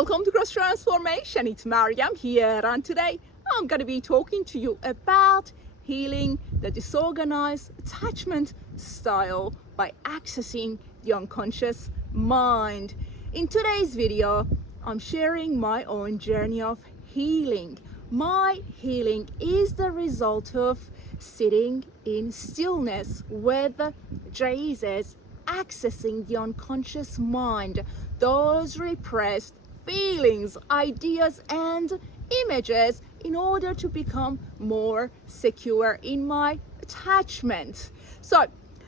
Welcome to Cross Transformation. It's Mariam here, and today I'm going to be talking to you about healing the disorganized attachment style by accessing the unconscious mind. In today's video, I'm sharing my own journey of healing. My healing is the result of sitting in stillness with Jesus, accessing the unconscious mind, those repressed feelings, ideas, and images in order to become more secure in my attachment. So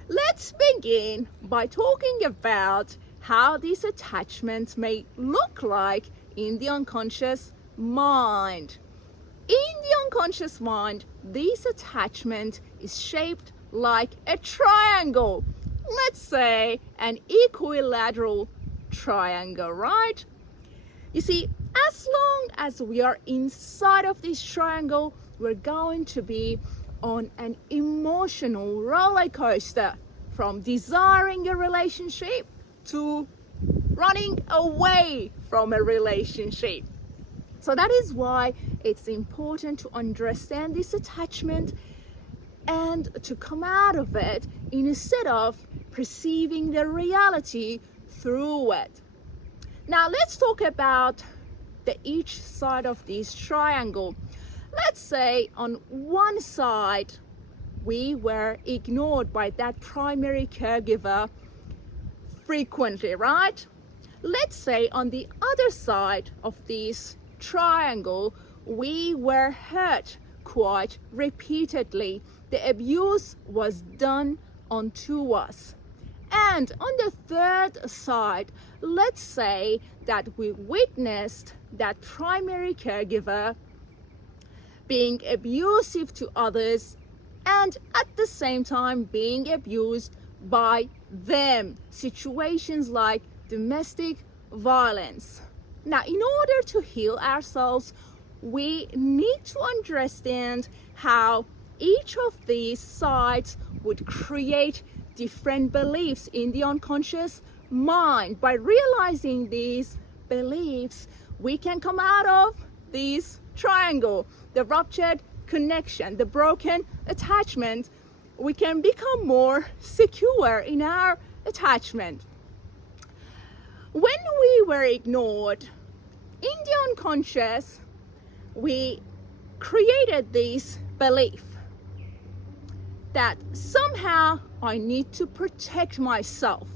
let's begin by talking about how this attachment may look like in the unconscious mind. In the unconscious mind, this attachment is shaped like a triangle. Let's say an equilateral triangle, right? You see, as long as we are inside of this triangle, we're going to be on an emotional roller coaster, from desiring a relationship to running away from a relationship. So that is why it's important to understand this attachment and to come out of it instead of perceiving the reality through it. Now let's talk about each side of this triangle. Let's say on one side we were ignored by that primary caregiver frequently, right? Let's say on the other side of this triangle we were hurt quite repeatedly. The abuse was done onto us. And on the third side, let's say that we witnessed that primary caregiver being abusive to others and at the same time being abused by them. Situations like domestic violence. Now, in order to heal ourselves, we need to understand how each of these sides would create different beliefs in the unconscious mind. By realizing these beliefs, we can come out of this triangle, the ruptured connection, the broken attachment. We can become more secure in our attachment. When we were ignored in the unconscious, we created this belief that somehow I need to protect myself.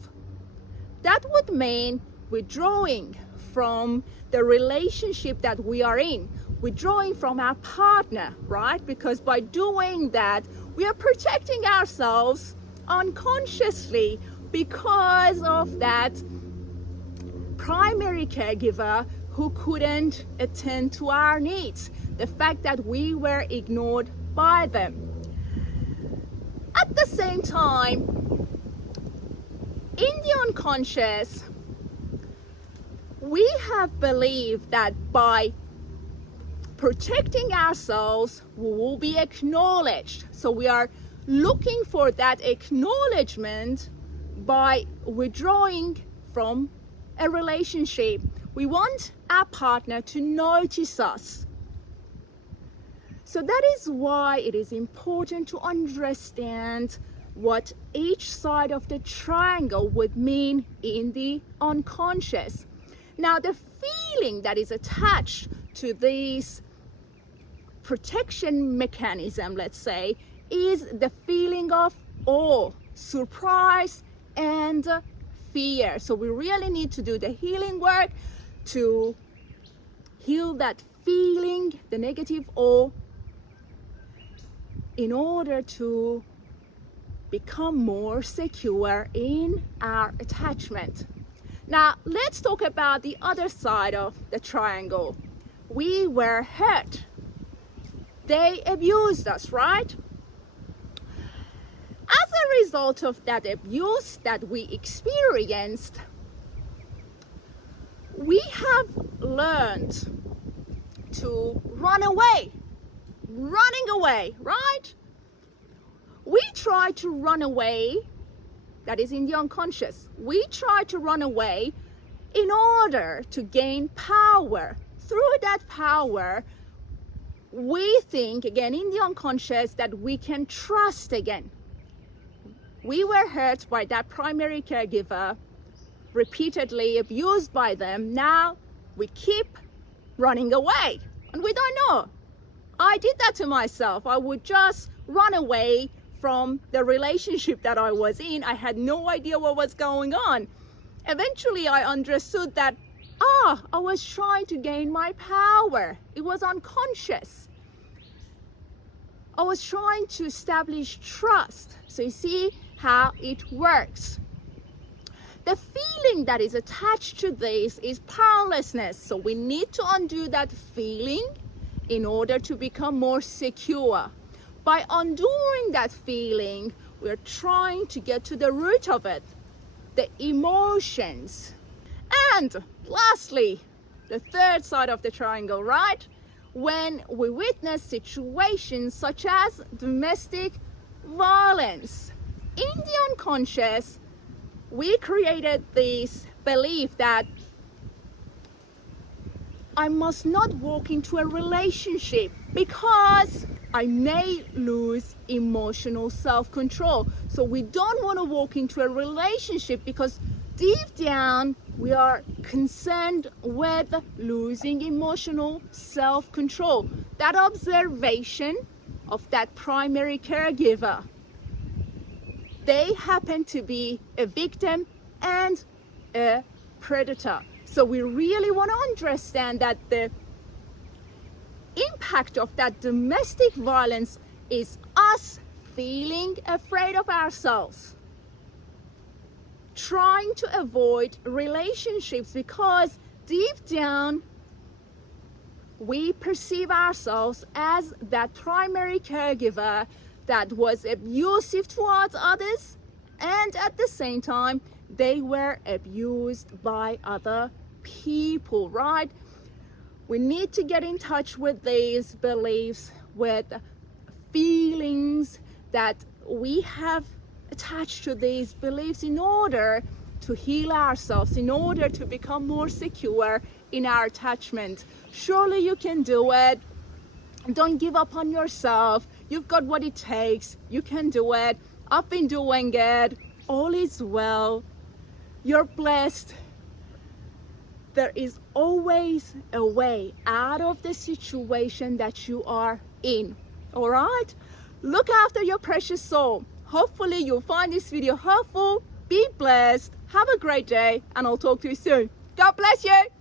That would mean withdrawing from the relationship that we are in, withdrawing from our partner, right? Because by doing that, we are protecting ourselves unconsciously because of that primary caregiver who couldn't attend to our needs, the fact that we were ignored by them. At the same time, in the unconscious, we have believed that by protecting ourselves, we will be acknowledged. So we are looking for that acknowledgement by withdrawing from a relationship. We want our partner to notice us. So that is why it is important to understand what each side of the triangle would mean in the unconscious. Now, the feeling that is attached to this protection mechanism, let's say, is the feeling of awe, surprise, and fear. So we really need to do the healing work to heal that feeling, the negative awe, in order to become more secure in our attachment. Now, let's talk about the other side of the triangle. We were hurt. They abused us, right? As a result of that abuse that we experienced, we have learned to run away. Running away, right? We try to run away, that is in the unconscious. We try to run away in order to gain power. Through that power, we think, again, in the unconscious, that we can trust again. We were hurt by that primary caregiver, repeatedly abused by them. Now we keep running away, and we don't know. I did that to myself. I would just run away from the relationship that I was in. I had no idea what was going on. Eventually, I understood that, I was trying to gain my power. It was unconscious. I was trying to establish trust. So you see how it works. The feeling that is attached to this is powerlessness. So we need to undo that feeling in order to become more secure. By undoing that feeling, we're trying to get to the root of it, the emotions. And lastly, the third side of the triangle, right? When we witness situations such as domestic violence. In the unconscious, we created this belief that I must not walk into a relationship because I may lose emotional self-control. So we don't want to walk into a relationship because deep down we are concerned with losing emotional self-control. That observation of that primary caregiver, they happen to be a victim and a predator. So we really want to understand that the impact of that domestic violence is us feeling afraid of ourselves, trying to avoid relationships because deep down we perceive ourselves as that primary caregiver that was abusive towards others, and at the same time they were abused by other people, right? We need to get in touch with these beliefs, with feelings that we have attached to these beliefs in order to heal ourselves, in order to become more secure in our attachment. Surely you can do it. Don't give up on yourself. You've got what it takes. You can do it. I've been doing it. All is well. You're blessed. There is always a way out of the situation that you are in. All right? Look after your precious soul. Hopefully you'll find this video helpful. Be blessed. Have a great day, and I'll talk to you soon. God bless you.